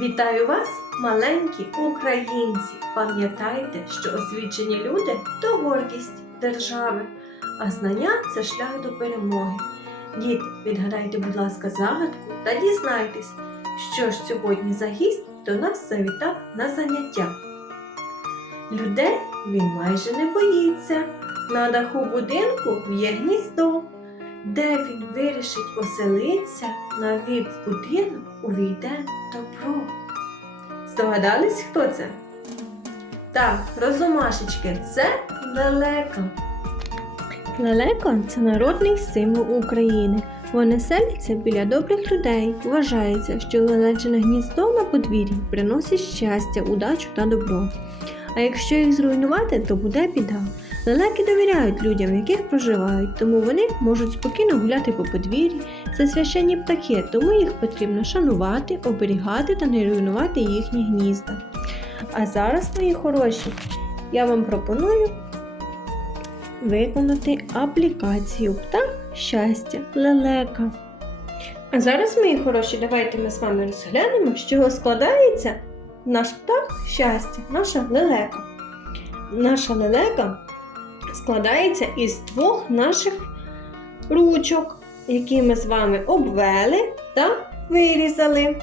Вітаю вас, маленькі українці! Пам'ятайте, що освічені люди то гордість держави, а знання це шлях до перемоги. Діти, відгадайте, будь ласка, загадку та дізнайтесь, що ж сьогодні за гість до нас завітав на заняття. Людей він майже не боїться. На даху будинку є гніздо, де він вирішить оселитися, на віп будинок увійде добро. Здогадались, хто це? Так, розумашечки, це лелека. Лелеко це народний символ України. Вони селяться біля добрих людей. Вважається, що лелечене гніздо на подвір'ї приносить щастя, удачу та добро. А якщо їх зруйнувати, то буде біда. Лелеки довіряють людям, яких проживають, тому вони можуть спокійно гуляти по подвір'ї. Це священні птахи, тому їх потрібно шанувати, оберігати та не руйнувати їхні гнізда. А зараз, мої хороші, я вам пропоную виконати аплікацію птах щастя лелека. А зараз, мої хороші, давайте ми з вами розглянемо, з чого складається наш птах щастя, наша лелека. Наша лелека складається із двох наших ручок, які ми з вами обвели та вирізали.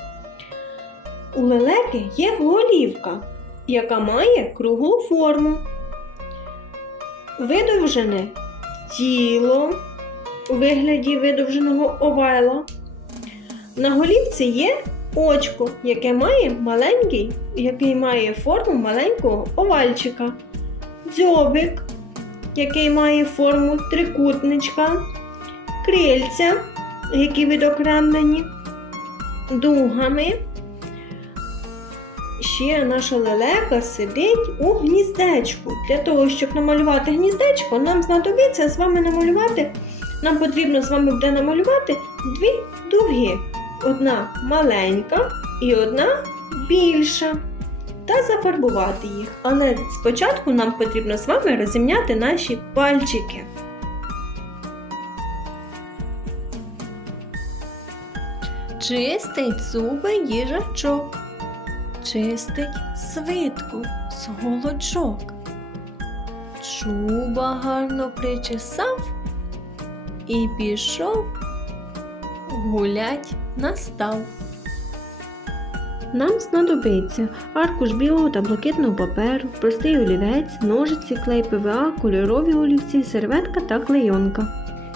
У лелеки є голівка, яка має круглу форму видовжене тіло у вигляді видовженого овала. На голівці є очко, яке має маленький, який має форму маленького овальчика, дзьобик, який має форму трикутничка, крильця, які відокремлені дугами. Ще наша лелека сидить у гніздечку. Для того, щоб намалювати гніздечко, нам знадобиться з вами намалювати. Нам потрібно з вами буде намалювати дві дуги. Одна маленька і одна більша. Та зафарбувати їх. Але спочатку нам потрібно з вами розімняти наші пальчики. Чистить зуби їжачок чистить свитку з голочок. Чуба гарно причесав і пішов гулять настав. Нам знадобиться аркуш білого та блакитного паперу, простий олівець, ножиці, клей ПВА, кольорові олівці, серветка та клейонка.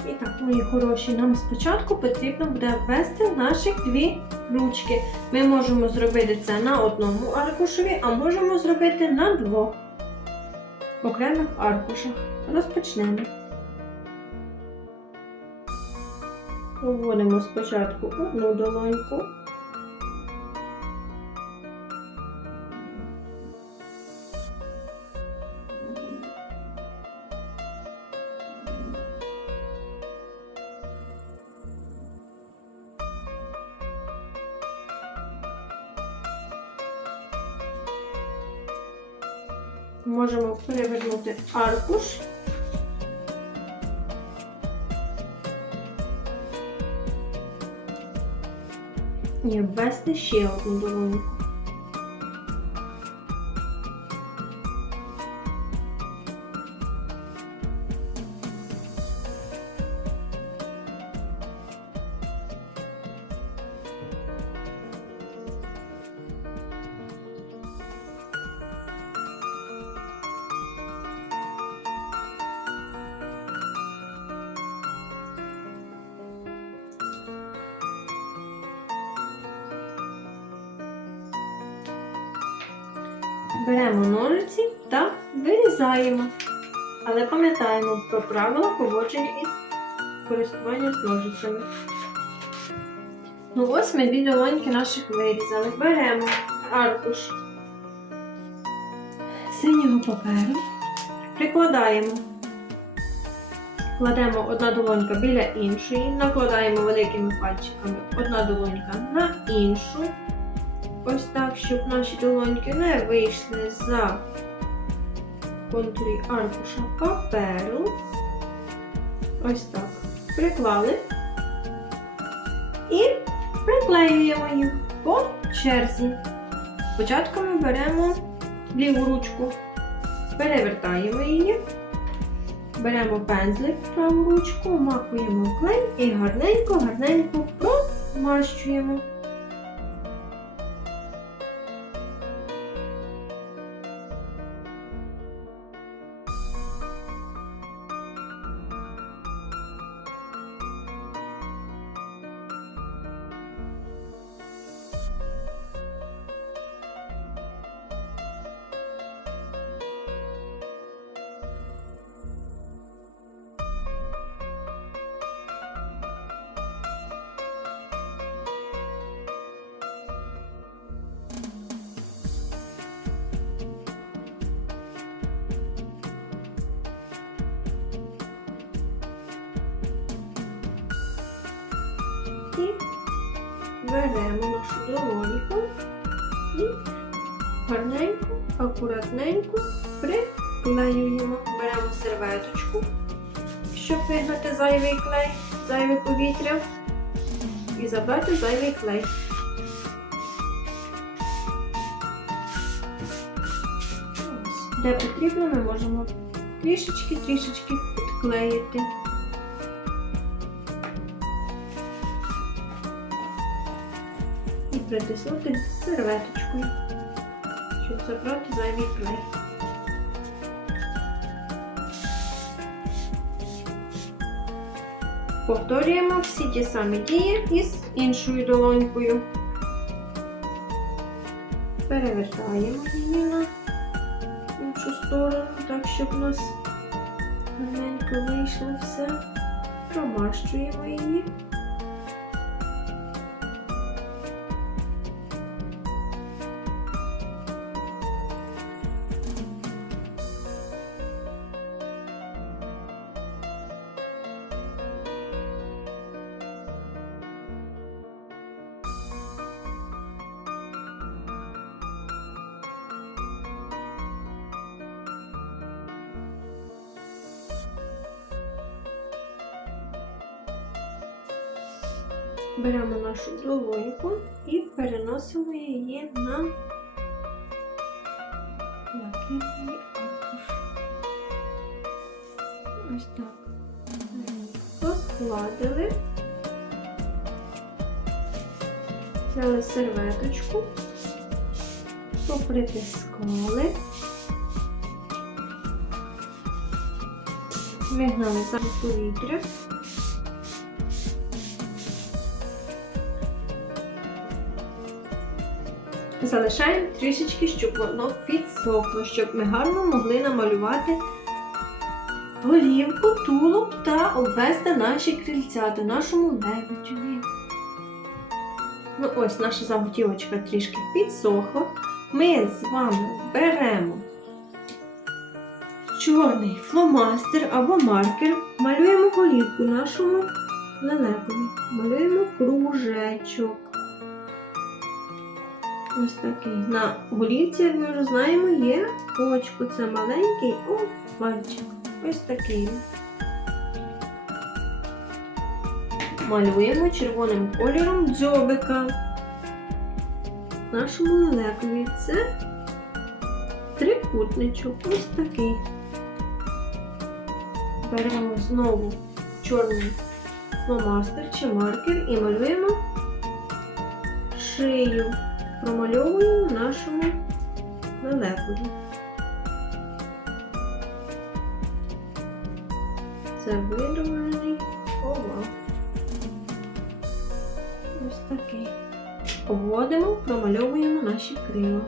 І так, мої хороші, нам спочатку потрібно буде ввести наших дві ручки. Ми можемо зробити це на одному аркушеві, а можемо зробити на двох окремих аркушах. Розпочнемо. Вводимо спочатку одну долоньку. Можемо перевернути аркуш. Обвести ще одну долоньку. Беремо ножиці та вирізаємо. Але пам'ятаємо про правила поводження із користування з ножицями. Ну ось ми дві долоньки наших вирізали. Беремо аркуш синього паперу, прикладаємо. Кладемо одна долонька біля іншої, накладаємо великими пальчиками одна долонька на іншу. Ось так, щоб наші долоньки не вийшли за контурі аркуша паперу. Ось так. Приклали і приклеюємо їх. по черзі. Спочатку ми беремо ліву ручку, перевертаємо її, беремо пензлик в праву ручку, макуємо клей і гарненько-гарненько промащуємо. І беремо нашу долоньку і гарненько, акуратненько приклеюємо. Беремо серветочку, щоб вигнати зайвий клей, зайве повітря і забрати зайвий клей. Де потрібно, ми можемо трішечки-трішечки підклеїти. Притиснути серветочкою, щоб забрати зайвий клей. Повторюємо всі ті самі дії із іншою долонькою. Перевертаємо її на іншу сторону, так, щоб у нас гарненько вийшло все. Промащуємо її. Беремо нашу долоньку і переносимо її на блакитний аркуш. Ось так. Розкладили. Взяли серветочку, попритискали, вигнали саме повітря. Залишаємо трішечки, щоб воно підсохло, щоб ми гарно могли намалювати голівку, тулуб та обвести наші крильця до нашому лебедю. Ну ось наша заготівочка трішки підсохла. Ми з вами беремо чорний фломастер або маркер, малюємо голівку нашому лелекові, малюємо кружечок. Ось такий. На голівці, як ми вже знаємо, є очко. Це маленький овальчик. Ось такий. Малюємо червоним кольором дзьобика. Нашому лелекові це трикутничок. Ось такий. Беремо знову чорний фломастер чи маркер і малюємо шию промальовуємо нашому лелекові. Це видовжений овал. Ось такий. Обводимо, промальовуємо наші крила.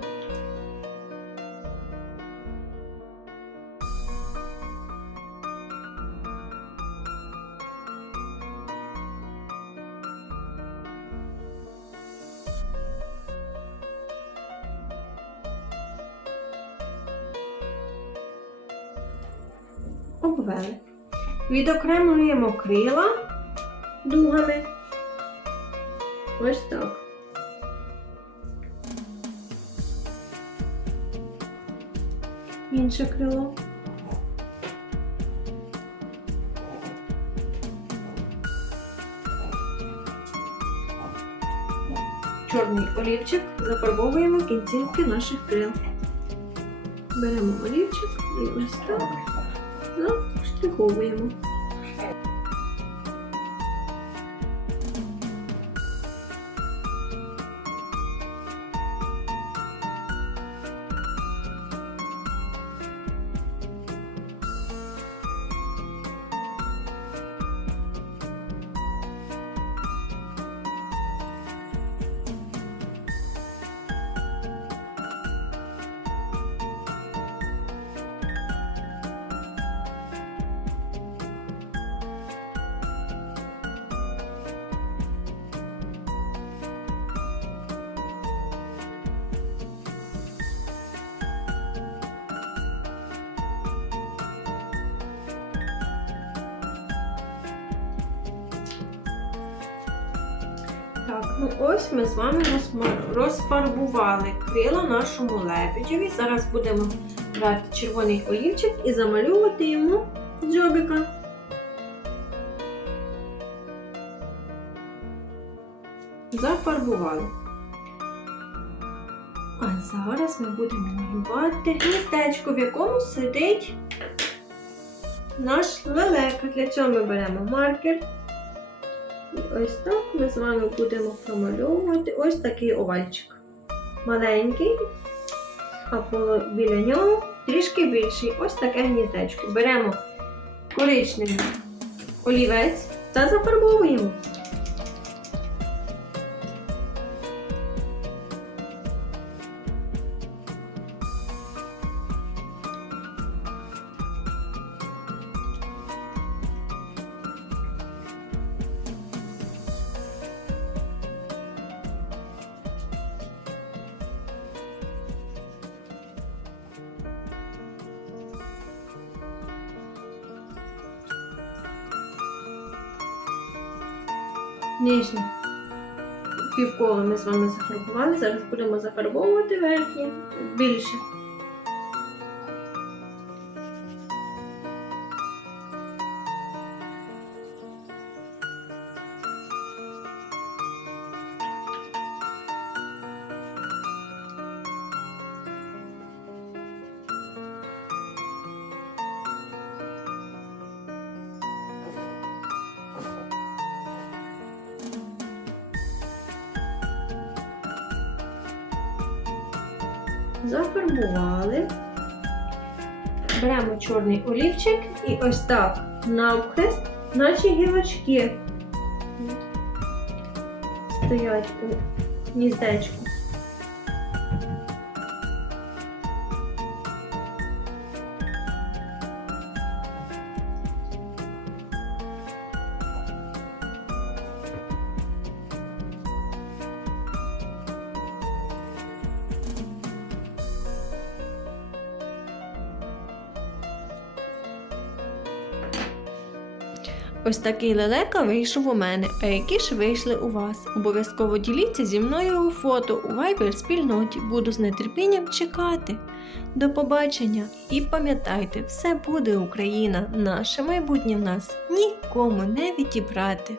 Обвели. Відокремлюємо крила дугами. Ось так. Інше крило. чорний олівчик, зафарбовуємо кінцівки наших крил. Беремо олівчик і ось так 会和我吗？Так, ну ось ми з вами розфарбували крила нашому лебедєві. Зараз будемо брати червоний олівчик і замальовувати йому дзьобика. Зафарбували. А зараз ми будемо малювати гніздечко, в якому сидить наш лелека. Для цього ми беремо маркер. Ось так ми з вами будемо промальовувати ось такий овальчик. Маленький, а біля нього трішки більший. Ось таке гніздечко. Беремо коричневий олівець та зафарбовуємо. Нижні півкола ми з вами зафарбували. Зараз будемо зафарбовувати верхні більше. Зафарбували. Беремо чорний олівчик і ось так навхрест наші гілочки стоять у гніздечку. Ось такий лелека вийшов у мене, а які ж вийшли у вас. Обов'язково діліться зі мною у фото у Viber спільноті. Буду з нетерпінням чекати. До побачення і пам'ятайте, все буде Україна, наше майбутнє в нас нікому не відібрати.